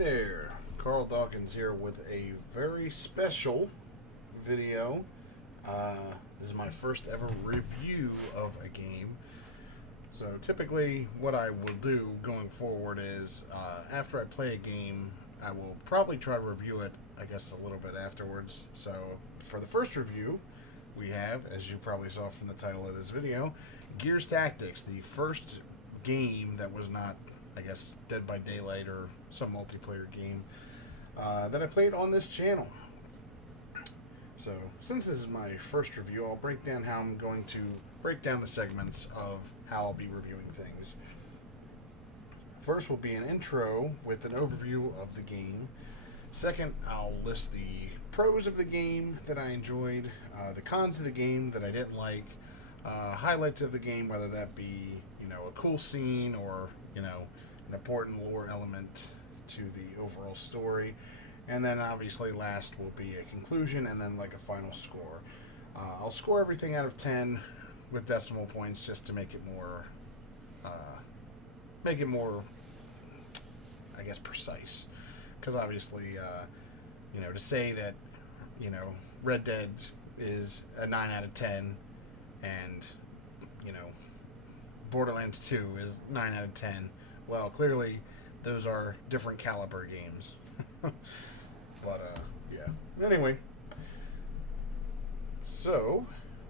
there, Carl Dawkins here with a very special video. This is my first ever review of a game. So typically what I will do going forward is after I play a game, I will probably try to review it, I guess, a little bit afterwards. So for the first review, we have, as you probably saw from the title of this video, Gears Tactics, the first game that was not, I guess, Dead by Daylight or some multiplayer game that I played on this channel. So, since this is my first review, I'll break down how I'm going to break down the segments of how I'll be reviewing things. First will be an intro with an overview of the game. Second, I'll list the pros of the game that I enjoyed, the cons of the game that I didn't like, highlights of the game, whether that be, a cool scene or, an important lore element to the overall story. And then obviously last will be a conclusion and then like a final score. I'll score everything out of 10 with decimal points just to make it more, I guess, precise. Because obviously, to say that, Red Dead is a 9 out of 10 and, Borderlands 2 is 9 out of 10. Well, clearly those are different caliber games. But, yeah. Anyway. So,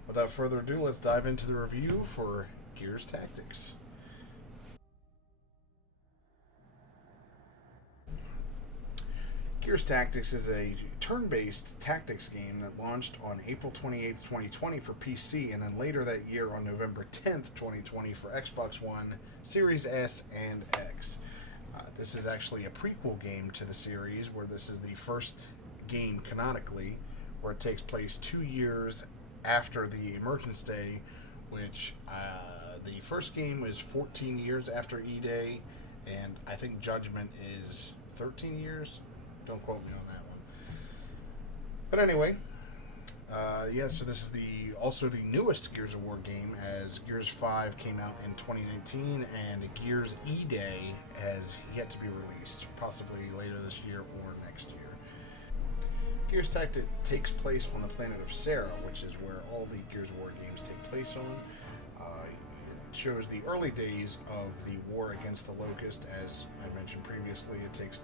without further ado, let's dive into the review for Gears Tactics. Gears Tactics is a turn-based tactics game that launched on April 28th, 2020 for PC, and then later that year on November 10th, 2020 for Xbox One, Series S, and X. This is actually a prequel game to the series, where this is the first game canonically, where it takes place 2 years after the Emergence Day, which the first game is 14 years after E-Day, and I think Judgment is 13 years. Don't quote me on that one. But anyway, so this is also the newest Gears of War game, as Gears 5 came out in 2019, and Gears E-Day has yet to be released, possibly later this year or next year. Gears Tactics takes place on the planet of Sera, which is where all the Gears of War games take place on. It shows the early days of the war against the Locust. As I mentioned previously, it takes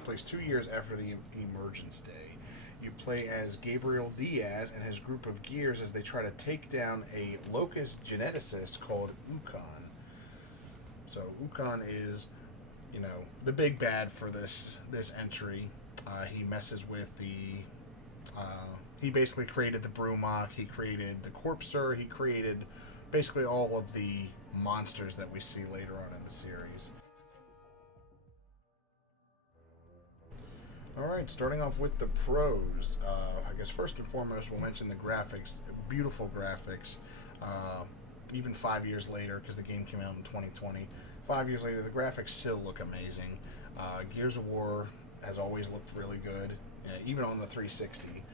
place 2 years after the Emergence Day. You play as Gabriel Diaz and his group of Gears as they try to take down a Locust geneticist called Ukon. So Ukon is, the big bad for this entry. He messes with he basically created the Brumok, he created the Corpser, he created basically all of the monsters that we see later on in the series. Alright, starting off with the pros. I guess first and foremost we'll mention the graphics. Beautiful graphics. Even 5 years later, because the game came out in 2020. 5 years later, the graphics still look amazing. Gears of War has always looked really good, even on the 360.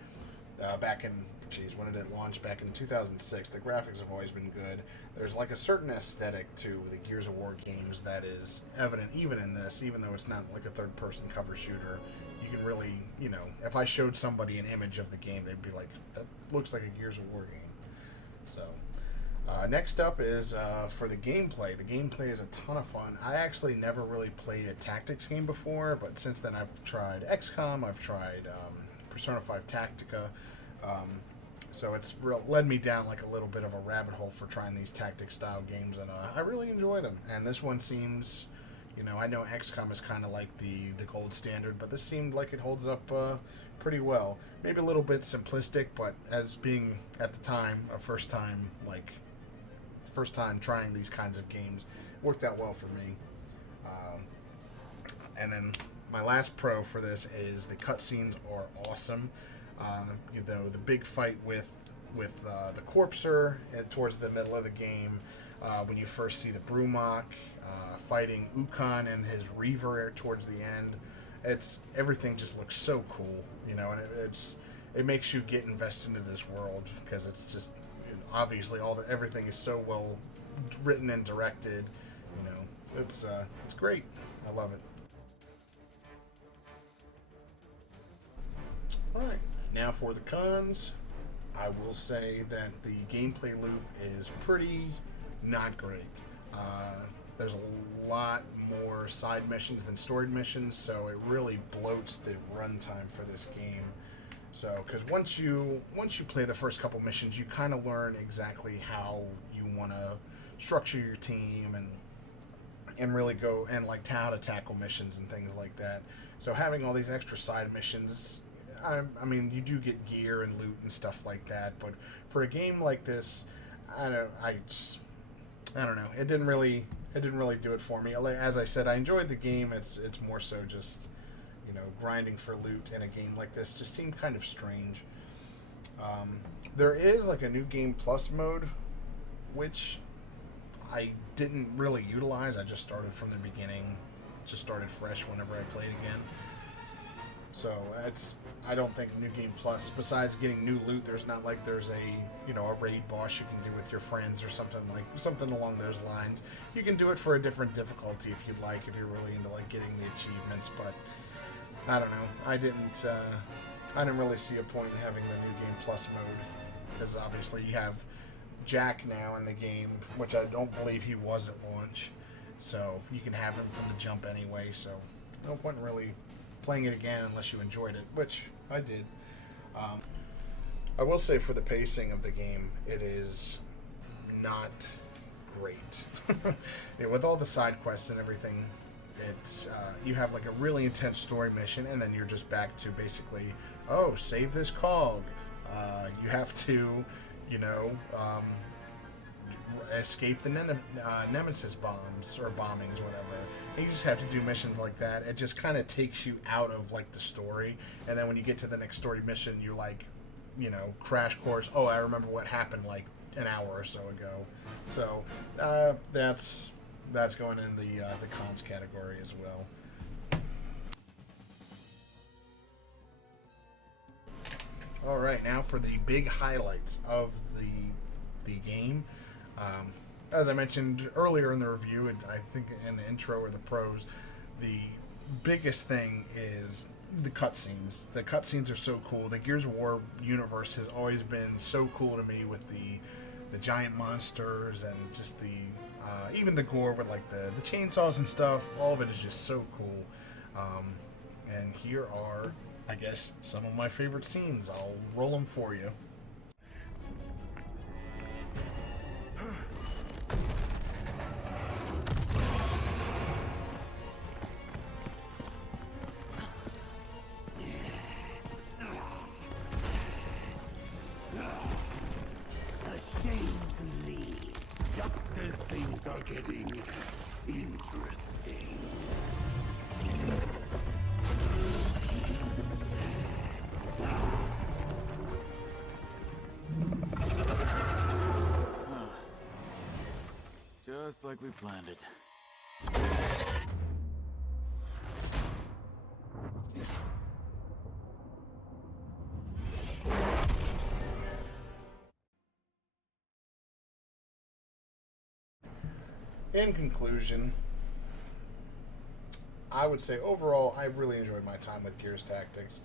When did it launch? Back in 2006. The graphics have always been good. There's like a certain aesthetic to the Gears of War games that is evident even in this, even though it's not like a third-person cover shooter. You can really, if I showed somebody an image of the game, they'd be like, that looks like a Gears of War game. So, next up is for the gameplay. The gameplay is a ton of fun. I actually never really played a tactics game before, but since then I've tried XCOM, I've tried Persona 5 Tactica, so it's led me down like a little bit of a rabbit hole for trying these tactics style games, and I really enjoy them. And this one seems, I know XCOM is kind of like the gold standard, but this seemed like it holds up pretty well. Maybe a little bit simplistic, but as being at the time a first time trying these kinds of games, worked out well for me. And then my last pro for this is the cutscenes are awesome. The big fight with the Corpser towards the middle of the game, when you first see the Brumok fighting Ukon and his Reaver towards the end, everything just looks so cool, and it makes you get invested into this world, because it's just obviously everything is so well written and directed. It's great. I love it. Alright, now for the cons. I will say that the gameplay loop is pretty not great. There's a lot more side missions than story missions, so it really bloats the runtime for this game. So, because once you play the first couple missions, you kind of learn exactly how you want to structure your team and really go and like how to tackle missions and things like that. So having all these extra side missions, I mean, you do get gear and loot and stuff like that, but for a game like this, I don't know. It didn't really do it for me. As I said, I enjoyed the game. It's more so just, grinding for loot in a game like this just seemed kind of strange. There is like a new game plus mode, which I didn't really utilize. I just started from the beginning, just started fresh whenever I played again. So I don't think New Game Plus, besides getting new loot, there's not like there's a raid boss you can do with your friends or something along those lines. You can do it for a different difficulty if you'd like, if you're really into like getting the achievements, but I don't know. I didn't really see a point in having the New Game Plus mode, because obviously you have Jack now in the game, which I don't believe he was at launch, so you can have him from the jump anyway, so no point in really playing it again unless you enjoyed it, which I did. I will say for the pacing of the game, it is not great. With all the side quests and everything, it's you have like a really intense story mission, and then you're just back to basically, save this cog. You have to, escape the Nemesis bombs or bombings, whatever. And you just have to do missions like that. It just kind of takes you out of like the story, and then when you get to the next story mission, you're like, crash course. Oh, I remember what happened like an hour or so ago. So that's going in the cons category as well. All right, now for the big highlights of the game. As I mentioned earlier in the review, and I think in the intro or the pros, the biggest thing is the cutscenes. The cutscenes are so cool. The Gears of War universe has always been so cool to me, with the giant monsters and just even the gore with like the chainsaws and stuff. All of it is just so cool. And here are, I guess, some of my favorite scenes. I'll roll them for you. Things are getting interesting. Just like we planned it. In conclusion, I would say overall, I really enjoyed my time with Gears Tactics.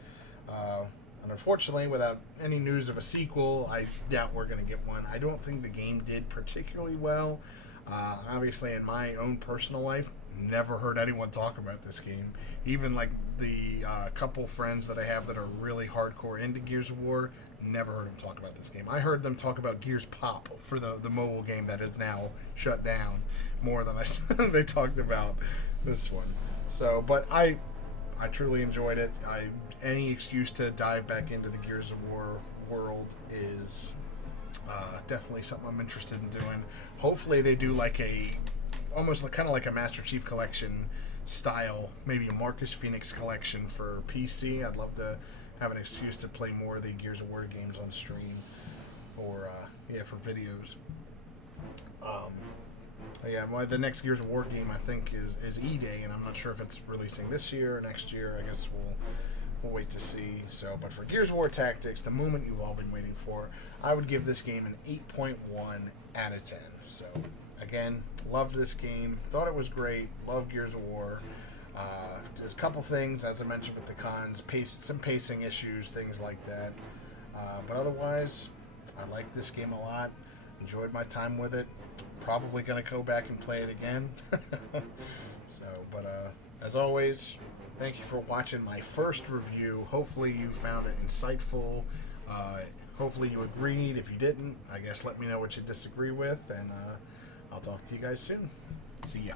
And unfortunately, without any news of a sequel, I doubt we're going to get one. I don't think the game did particularly well. Obviously, in my own personal life, never heard anyone talk about this game. Even like the couple friends that I have that are really hardcore into Gears of War, never heard them talk about this game. I heard them talk about Gears Pop for the mobile game that is now shut down more than they talked about this one. So, but I truly enjoyed it. Any excuse to dive back into the Gears of War world is definitely something I'm interested in doing. Hopefully they do like almost like, kind of like a Master Chief Collection style, maybe a Marcus Phoenix collection for PC. I'd love to have an excuse to play more of the Gears of War games on stream, or for videos. The next Gears of War game I think is E-Day, and I'm not sure if it's releasing this year or next year. I guess we'll wait to see. So, but for Gears of War Tactics, the moment you've all been waiting for, I would give this game an 8.1 out of 10. So, again, loved this game. Thought it was great. Love Gears of War. There's a couple things, as I mentioned with the cons, some pacing issues, things like that. But otherwise, I like this game a lot. Enjoyed my time with it. Probably going to go back and play it again. As always, thank you for watching my first review. Hopefully you found it insightful. Hopefully you agreed. If you didn't, I guess let me know what you disagree with, and I'll talk to you guys soon. See ya.